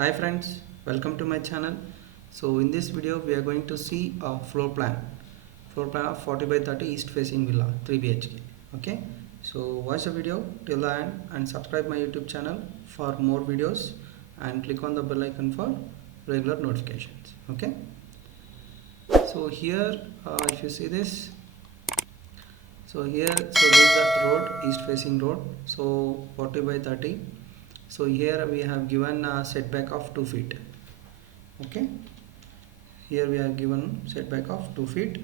Hi friends, welcome to my channel. So in this video we are going to see a floor plan of 40 by 30 east facing villa 3 BHK. Okay, so watch the video till the end and subscribe my YouTube channel for more videos and click on the bell icon for regular notifications. Okay, so here if you see this, so this is the road, east facing road, so 40 by 30. So here we have given a setback of 2 feet. Okay, here we have given setback of 2 feet,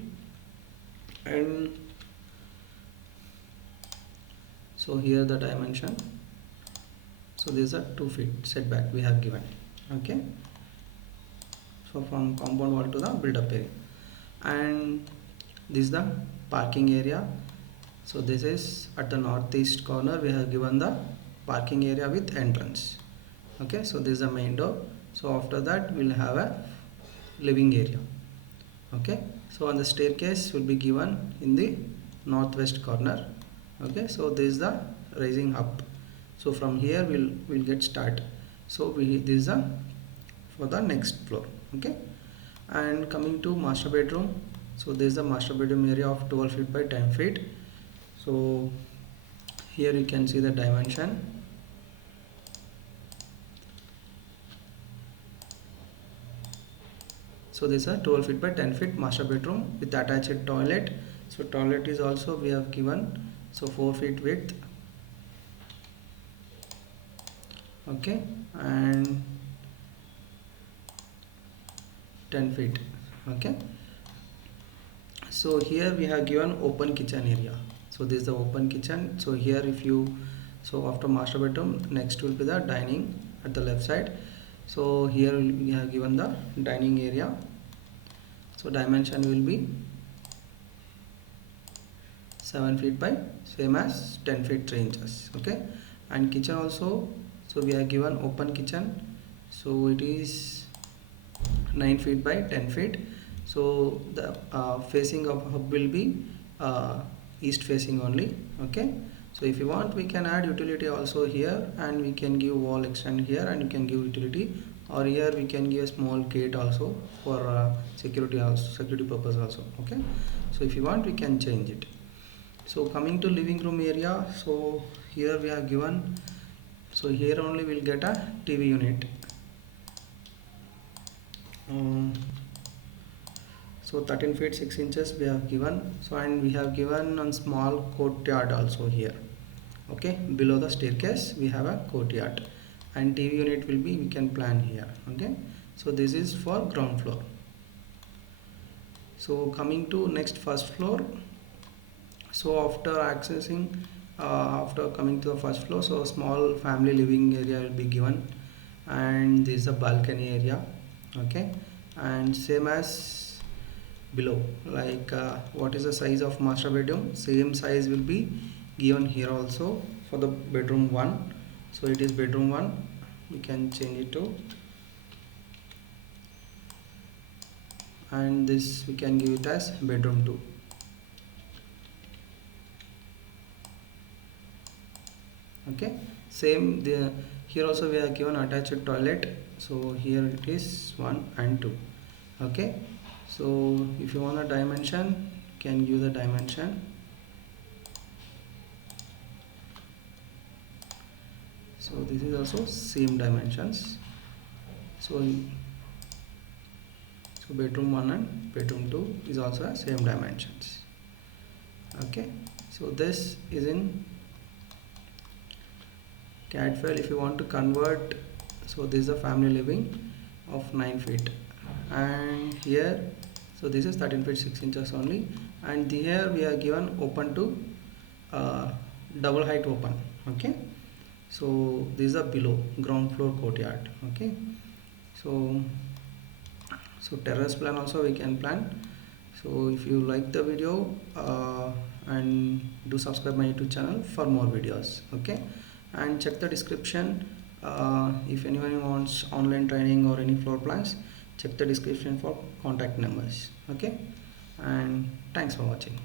and so here the dimension, so this is a 2 feet setback we have given. Okay, so from compound wall to the build up area, and this is the parking area. So this is at the northeast corner we have given the parking area with entrance. Okay, so this is the main door. So after that we'll have a living area. Okay, so on the staircase will be given in the northwest corner. Okay, so this is the rising up. So from here we'll get start. So this is the for the next floor. Okay, and coming to master bedroom. So this is the master bedroom area of 12 feet by 10 feet. So here you can see the dimension. So this is a 12 feet by 10 feet master bedroom with attached toilet. So toilet is also we have given, so 4 feet width. Okay, and 10 feet. Okay, so here we have given open kitchen area. So this is the open kitchen. So here if you, so after master bedroom, next will be the dining at the left side. So here we have given the dining area. So dimension will be 7 feet by same as 10 feet 3 inches. Okay, and kitchen also, so we have given open kitchen. So it is 9 feet by 10 feet. So the facing of hub will be east facing only. Okay, so if you want we can add utility also here, and we can give wall extend here, and you can give utility, or here we can give a small gate also for security purpose also. Okay, so if you want we can change it. So coming to living room area, so here we have given, so here only we'll get a TV unit. So 13 feet 6 inches we have given. So and we have given a small courtyard also here. Okay, below the staircase we have a courtyard, and TV unit will be, we can plan here. Okay, so this is for ground floor. So coming to next first floor. So after accessing after coming to the first floor, so small family living area will be given, and this is a balcony area. Okay, and same as below, like what is the size of master bedroom, same size will be given here also for the bedroom 1. So it is bedroom 1, we can change it to, and this we can give it as bedroom 2. Okay, same here also we have given attached toilet. So here it is 1 and 2. Okay, so if you want a dimension, can give the dimension. So this is also same dimensions. So bedroom 1 and bedroom 2 is also a same dimensions. Okay, so this is in CAD file. If you want to convert, so this is a family living of 9 feet, and here, so this is 13 feet 6 inches only, and here we are given open to double height open. Okay, so this is a below ground floor courtyard. Okay, so terrace plan also we can plan. So if you like the video, and do subscribe my YouTube channel for more videos. Okay, and check the description. If anyone wants online training or any floor plans, check the description for contact numbers. Okay, and thanks for watching.